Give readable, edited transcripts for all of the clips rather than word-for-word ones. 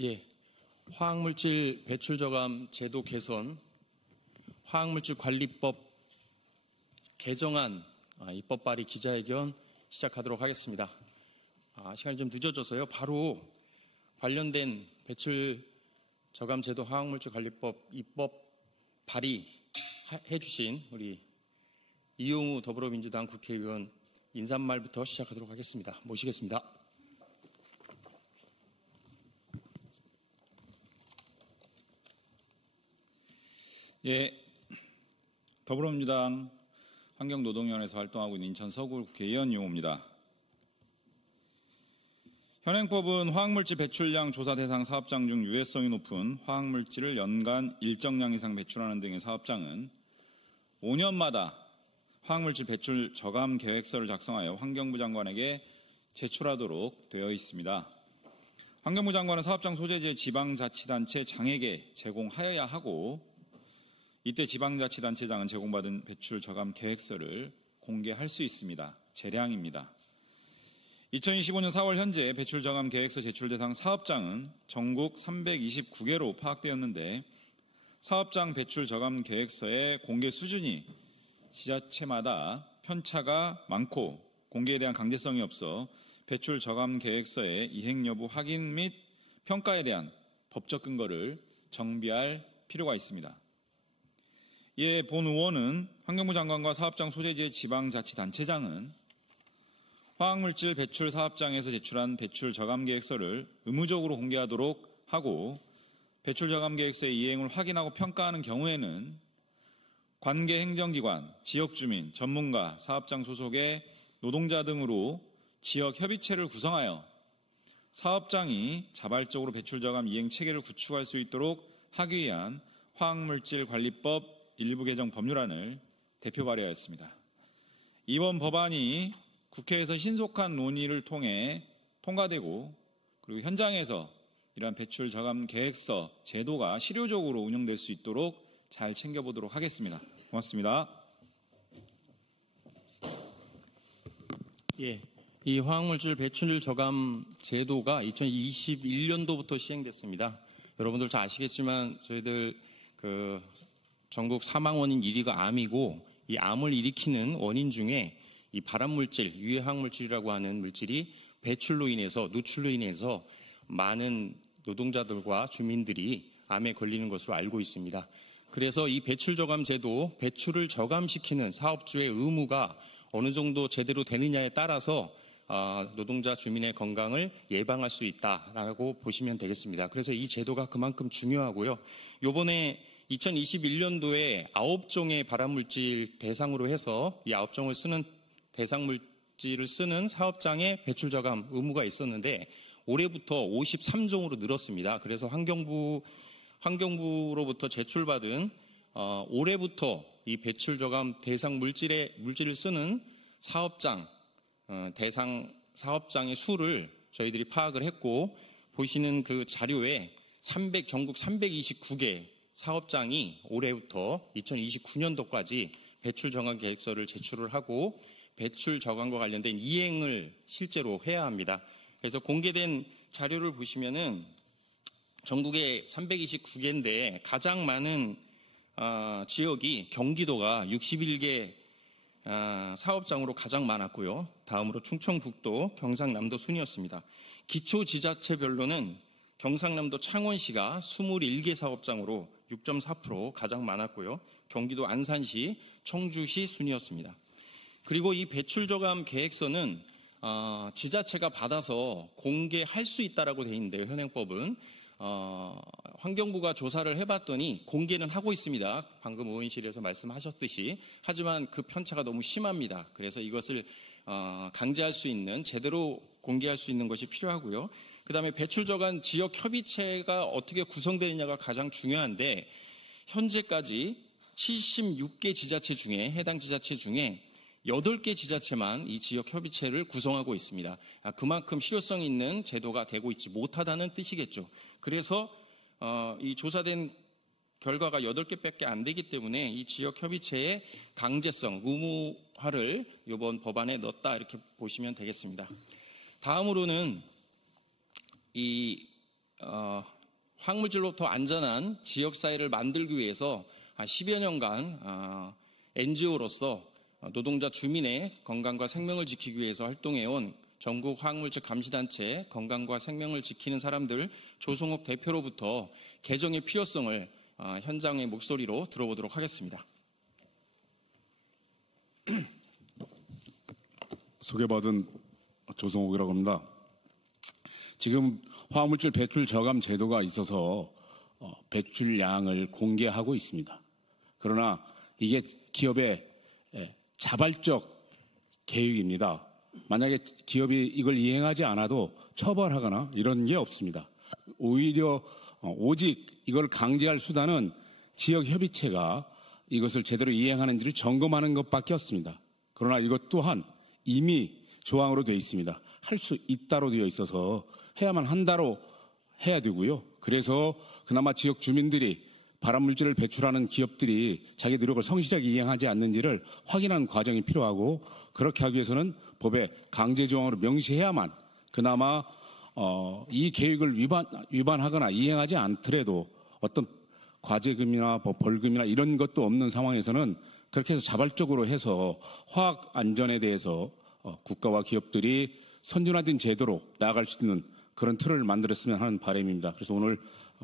예, 화학물질 배출 저감 제도 개선, 화학물질 관리법 개정안 입법 발의 기자회견 시작하도록 하겠습니다. 시간이 좀 늦어져서요. 바로 관련된 배출 저감 제도 화학물질 관리법 입법 발의해 주신 우리 이용우 더불어민주당 국회의원 인사말부터 시작하도록 하겠습니다. 모시겠습니다. 예, 더불어민주당 환경노동위원회에서 활동하고 있는 인천 서구 국회의원 이용우입니다. 현행법은 화학물질 배출량 조사 대상 사업장 중 유해성이 높은 화학물질을 연간 일정량 이상 배출하는 등의 사업장은 5년마다 화학물질 배출 저감 계획서를 작성하여 환경부 장관에게 제출하도록 되어 있습니다. 환경부 장관은 사업장 소재지의 지방자치단체 장에게 제공하여야 하고 이때 지방자치단체장은 제공받은 배출 저감 계획서를 공개할 수 있습니다. 재량입니다. 2025년 4월 현재 배출 저감 계획서 제출 대상 사업장은 전국 329개로 파악되었는데 사업장 배출 저감 계획서의 공개 수준이 지자체마다 편차가 많고 공개에 대한 강제성이 없어 배출 저감 계획서의 이행 여부 확인 및 평가에 대한 법적 근거를 정비할 필요가 있습니다. 이에 본 의원은 환경부 장관과 사업장 소재지의 지방자치단체장은 화학물질 배출 사업장에서 제출한 배출 저감 계획서를 의무적으로 공개하도록 하고 배출 저감 계획서의 이행을 확인하고 평가하는 경우에는 관계 행정기관, 지역주민, 전문가, 사업장 소속의 노동자 등으로 지역협의체를 구성하여 사업장이 자발적으로 배출 저감 이행 체계를 구축할 수 있도록 하기 위한 화학물질 관리법 일부 개정 법률안을 대표 발의하였습니다. 이번 법안이 국회에서 신속한 논의를 통해 통과되고 그리고 현장에서 이러한 배출 저감 계획서 제도가 실효적으로 운영될 수 있도록 잘 챙겨보도록 하겠습니다. 고맙습니다. 예, 이 화학물질 배출 저감 제도가 2021년도부터 시행됐습니다. 여러분들 잘 아시겠지만 저희들 전국 사망 원인 1위가 암이고 이 암을 일으키는 원인 중에 이 발암물질, 유해화학물질이라고 하는 물질이 배출로 인해서 누출로 인해서 많은 노동자들과 주민들이 암에 걸리는 것으로 알고 있습니다. 그래서 이 배출 저감 제도, 배출을 저감시키는 사업주의 의무가 어느 정도 제대로 되느냐에 따라서 노동자 주민의 건강을 예방할 수 있다라고 보시면 되겠습니다. 그래서 이 제도가 그만큼 중요하고요. 요번에 2021년도에 9종의 발암물질 대상으로 해서 이 9종을 쓰는 대상물질을 쓰는 사업장에 배출 저감 의무가 있었는데 올해부터 53종으로 늘었습니다. 그래서 환경부로부터 제출받은 올해부터 이 배출 저감 대상 물질을 쓰는 사업장 대상 사업장의 수를 저희들이 파악을 했고 보시는 그 자료에 전국 329개 사업장이 올해부터 2029년도까지 배출 저감 계획서를 제출을 하고 배출 저감과 관련된 이행을 실제로 해야 합니다. 그래서 공개된 자료를 보시면은 전국에 329개인데 가장 많은 지역이 경기도가 61개 사업장으로 가장 많았고요. 다음으로 충청북도, 경상남도 순이었습니다. 기초지자체별로는 경상남도 창원시가 21개 사업장으로 6.4% 가장 많았고요. 경기도 안산시, 청주시 순이었습니다. 그리고 이 배출 저감 계획서는 지자체가 받아서 공개할 수 있다라고 되어 있는데요. 현행법은 환경부가 조사를 해봤더니 공개는 하고 있습니다. 방금 의원실에서 말씀하셨듯이. 하지만 그 편차가 너무 심합니다. 그래서 이것을 강제할 수 있는 제대로 공개할 수 있는 것이 필요하고요. 그다음에 배출 저감 지역 협의체가 어떻게 구성되느냐가 가장 중요한데 현재까지 76개 지자체 중에 해당 지자체 중에 8개 지자체만 이 지역 협의체를 구성하고 있습니다. 그만큼 실효성 있는 제도가 되고 있지 못하다는 뜻이겠죠. 그래서 이 조사된 결과가 8개밖에 안 되기 때문에 이 지역 협의체의 강제성, 의무화를 이번 법안에 넣었다 이렇게 보시면 되겠습니다. 다음으로는 이 화학물질로부터 안전한 지역사회를 만들기 위해서 10여 년간 NGO로서 노동자 주민의 건강과 생명을 지키기 위해서 활동해온 전국 화학물질 감시단체 건강과 생명을 지키는 사람들 조성옥 대표로부터 개정의 필요성을 현장의 목소리로 들어보도록 하겠습니다. 소개받은 조성옥이라고 합니다. 지금 화학물질 배출 저감 제도가 있어서 배출량을 공개하고 있습니다. 그러나 이게 기업의 자발적 계획입니다. 만약에 기업이 이걸 이행하지 않아도 처벌하거나 이런 게 없습니다. 오히려 오직 이걸 강제할 수단은 지역협의체가 이것을 제대로 이행하는지를 점검하는 것밖에 없습니다. 그러나 이것 또한 이미 조항으로 되어 있습니다. 할 수 있다로 되어 있어서 해야만 한다로 해야 되고요. 그래서 그나마 지역 주민들이 발암물질을 배출하는 기업들이 자기 노력을 성실하게 이행하지 않는지를 확인하는 과정이 필요하고, 그렇게 하기 위해서는 법의 강제 조항으로 명시해야만 그나마 이 계획을 위반하거나 이행하지 않더라도 어떤 과제금이나 벌금이나 이런 것도 없는 상황에서는 그렇게 해서 자발적으로 해서 화학 안전에 대해서 국가와 기업들이 선진화된 제도로 나아갈 수 있는 그런 틀을 만들었으면 하는 바람입니다. 그래서 오늘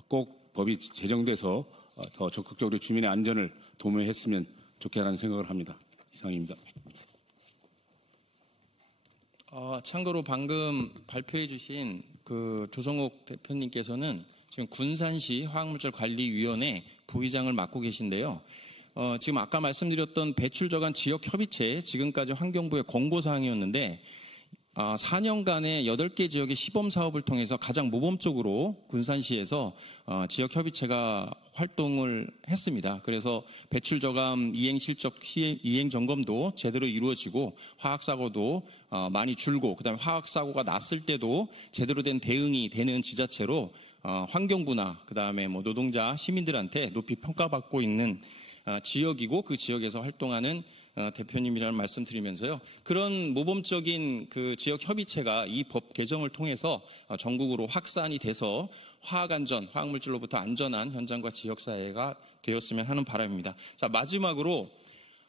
꼭 법이 제정돼서 더 적극적으로 주민의 안전을 도모했으면 좋겠다는 생각을 합니다. 이상입니다. 참고로 방금 발표해 주신 그 조성옥 대표님께서는 지금 군산시 화학물질관리위원회 부의장을 맡고 계신데요. 지금 아까 말씀드렸던 배출저감 지역협의체 지금까지 환경부의 공고사항이었는데 4년간의 8개 지역의 시범사업을 통해서 가장 모범적으로 군산시에서 지역협의체가 활동을 했습니다. 그래서 배출저감 이행실적 이행점검도 제대로 이루어지고 화학사고도 많이 줄고, 그다음에 화학사고가 났을 때도 제대로 된 대응이 되는 지자체로 환경부나 그다음에 노동자 시민들한테 높이 평가받고 있는 지역이고, 그 지역에서 활동하는 대표님이라는 말씀드리면서요. 그런 모범적인 그 지역 협의체가 이 법 개정을 통해서 전국으로 확산이 돼서 화학안전, 화학물질로부터 안전한 현장과 지역사회가 되었으면 하는 바람입니다. 자, 마지막으로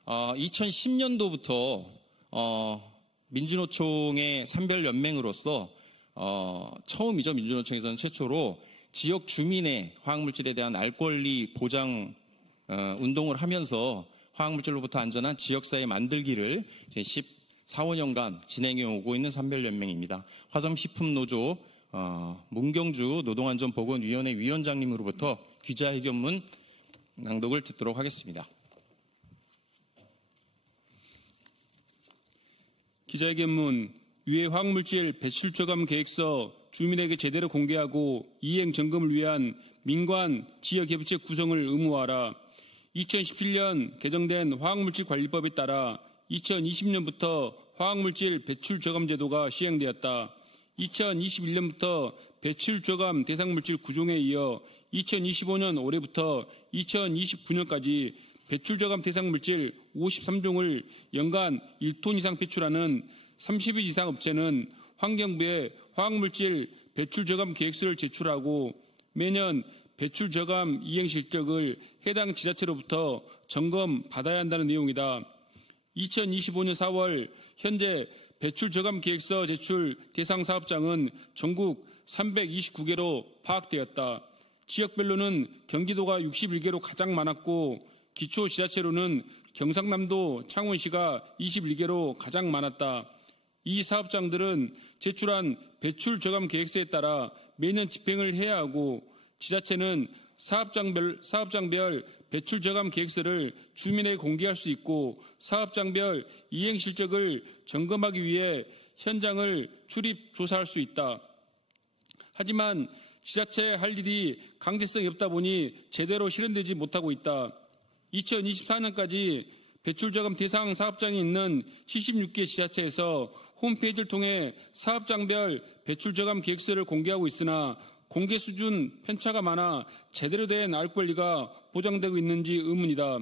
2010년도부터 민주노총의 산별연맹으로서 처음이죠. 민주노총에서는 최초로 지역 주민의 화학물질에 대한 알 권리 보장 운동을 하면서 화학물질로부터 안전한 지역사회 만들기를 이제 14, 15년간 진행해 오고 있는 산별연맹입니다. 화성식품노조 문경주 노동안전보건위원회 위원장님으로부터 기자회견문 낭독을 듣도록 하겠습니다. 기자회견문. 위해 화학물질 배출 저감 계획서 주민에게 제대로 공개하고 이행 점검을 위한 민관 지역협의체 구성을 의무화하라. 2017년 개정된 화학물질관리법에 따라 2020년부터 화학물질 배출 저감 제도가 시행되었다. 2021년부터 배출 저감 대상물질 구종에 이어 2025년 올해부터 2029년까지 배출 저감 대상물질 53종을 연간 1톤 이상 배출하는 30일 이상 업체는 환경부에 화학물질 배출 저감 계획서를 제출하고 매년 배출 저감 이행 실적을 해당 지자체로부터 점검 받아야 한다는 내용이다. 2025년 4월 현재 배출 저감 계획서 제출 대상 사업장은 전국 329개로 파악되었다. 지역별로는 경기도가 61개로 가장 많았고 기초 지자체로는 경상남도 창원시가 21개로 가장 많았다. 이 사업장들은 제출한 배출 저감 계획서에 따라 매년 집행을 해야 하고 지자체는 사업장별 배출 저감 계획서를 주민에게 공개할 수 있고 사업장별 이행 실적을 점검하기 위해 현장을 출입 조사할 수 있다. 하지만 지자체에 할 일이 강제성이 없다 보니 제대로 실현되지 못하고 있다. 2024년까지 배출 저감 대상 사업장이 있는 76개 지자체에서 홈페이지를 통해 사업장별 배출 저감 계획서를 공개하고 있으나 공개 수준 편차가 많아 제대로 된 알 권리가 보장되고 있는지 의문이다.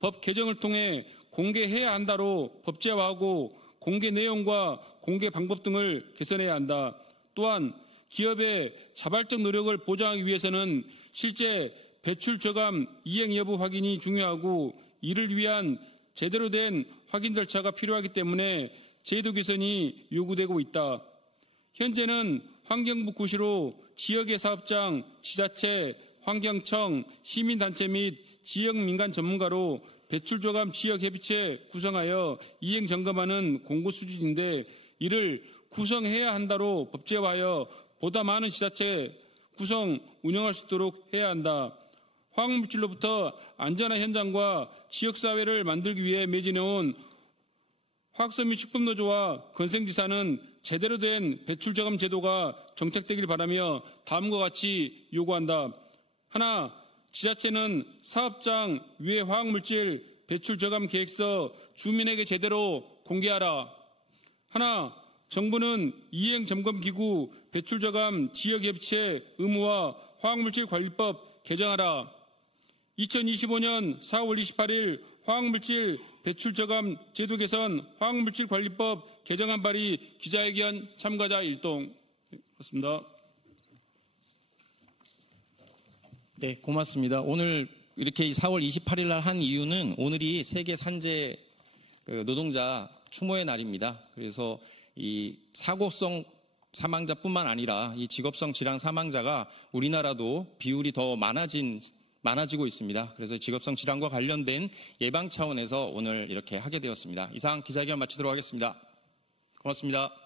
법 개정을 통해 공개해야 한다로 법제화하고 공개 내용과 공개 방법 등을 개선해야 한다. 또한 기업의 자발적 노력을 보장하기 위해서는 실제 배출 저감 이행 여부 확인이 중요하고 이를 위한 제대로 된 확인 절차가 필요하기 때문에 제도 개선이 요구되고 있다. 현재는 환경부 구시로 지역의 사업장, 지자체, 환경청, 시민단체 및 지역 민간 전문가로 배출저감 지역협의체 구성하여 이행 점검하는 공고 수준인데 이를 구성해야 한다로 법제화하여 보다 많은 지자체 구성, 운영할 수 있도록 해야 한다. 화학물질로부터 안전한 현장과 지역사회를 만들기 위해 매진해온 화학섬유 식품노조와 건생지사는 제대로 된 배출저감 제도가 정착되길 바라며 다음과 같이 요구한다. 하나, 지자체는 사업장 유해 화학물질 배출저감 계획서 주민에게 제대로 공개하라. 하나, 정부는 이행점검기구 배출저감 지역협의체 의무화 화학물질관리법 개정하라. 2025년 4월 28일 화학물질 배출저감 제도 개선 화학물질관리법 개정안 발의 기자회견 참가자 일동. 그렇습니다. 네, 고맙습니다. 오늘 이렇게 4월 28일 날 한 이유는 오늘이 세계 산재 노동자 추모의 날입니다. 그래서 이 사고성 사망자뿐만 아니라 이 직업성 질환 사망자가 우리나라도 비율이 더 많아지고 있습니다. 그래서 직업성 질환과 관련된 예방 차원에서 오늘 이렇게 하게 되었습니다. 이상 기자회견 마치도록 하겠습니다. 고맙습니다.